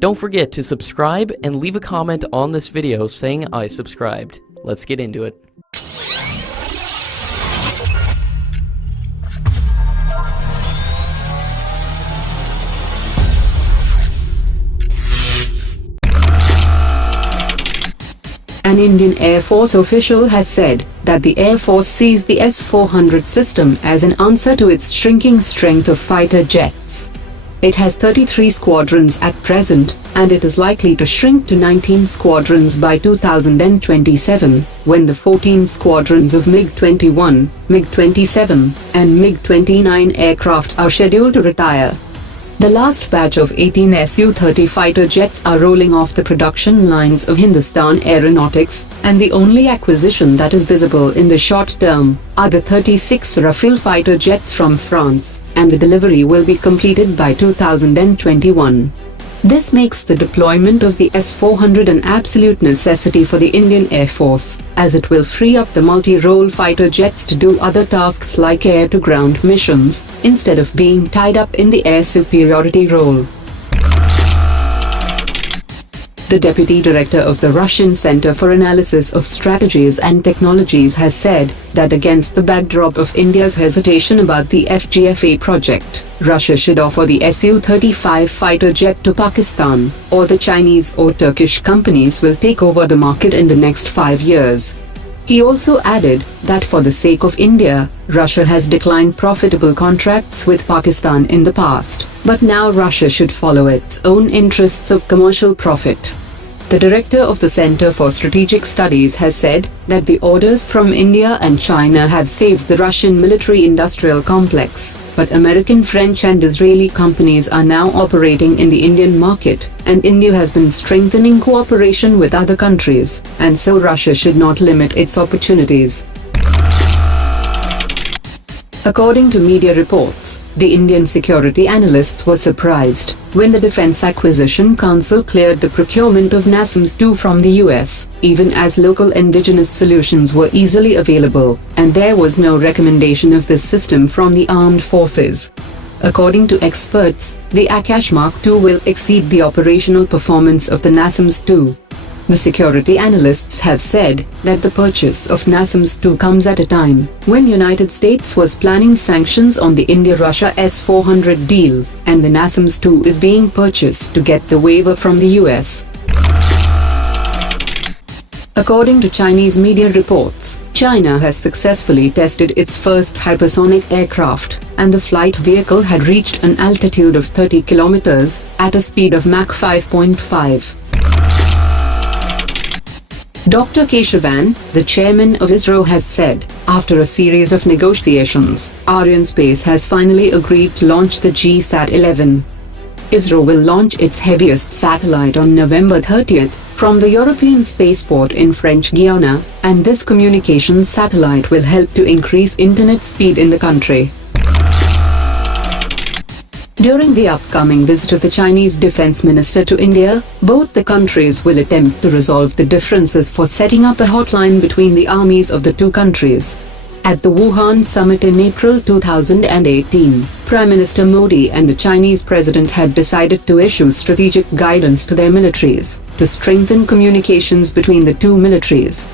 Don't forget to subscribe and leave a comment on this video saying I subscribed. Let's get into it. An Indian Air Force official has said that the Air Force sees the S-400 system as an answer to its shrinking strength of fighter jets. It has 33 squadrons at present, and it is likely to shrink to 19 squadrons by 2027, when the 14 squadrons of MiG-21, MiG-27, and MiG-29 aircraft are scheduled to retire. The last batch of 18 Su-30 fighter jets are rolling off the production lines of Hindustan Aeronautics, and the only acquisition that is visible in the short term are the 36 Rafale fighter jets from France, and the delivery will be completed by 2021. This makes the deployment of the S-400 an absolute necessity for the Indian Air Force, as it will free up the multi-role fighter jets to do other tasks like air-to-ground missions, instead of being tied up in the air superiority role. The deputy director of the Russian Center for Analysis of Strategies and Technologies has said that against the backdrop of India's hesitation about the FGFA project, Russia should offer the Su-35 fighter jet to Pakistan, or the Chinese or Turkish companies will take over the market in the next 5 years. He also added that for the sake of India, Russia has declined profitable contracts with Pakistan in the past, but now Russia should follow its own interests of commercial profit. The director of the Center for Strategic Studies has said that the orders from India and China have saved the Russian military-industrial complex, but American, French and Israeli companies are now operating in the Indian market, and India has been strengthening cooperation with other countries, and so Russia should not limit its opportunities. According to media reports, the Indian security analysts were surprised when the Defense Acquisition Council cleared the procurement of NASAMS-2 from the US, even as local indigenous solutions were easily available, and there was no recommendation of this system from the armed forces. According to experts, the Akash Mark II will exceed the operational performance of the NASAMS-2. The security analysts have said that the purchase of NASAMS-2 comes at a time when United States was planning sanctions on the India-Russia S-400 deal, and the NASAMS-2 is being purchased to get the waiver from the US. According to Chinese media reports, China has successfully tested its first hypersonic aircraft, and the flight vehicle had reached an altitude of 30 kilometers at a speed of Mach 5.5. Dr. Keshavan, the chairman of ISRO, has said, after a series of negotiations, Arianespace has finally agreed to launch the GSAT-11. ISRO will launch its heaviest satellite on November 30th from the European spaceport in French Guiana, and this communications satellite will help to increase internet speed in the country. During the upcoming visit of the Chinese Defense Minister to India, both the countries will attempt to resolve the differences for setting up a hotline between the armies of the two countries. At the Wuhan summit in April 2018, Prime Minister Modi and the Chinese president had decided to issue strategic guidance to their militaries to strengthen communications between the two militaries.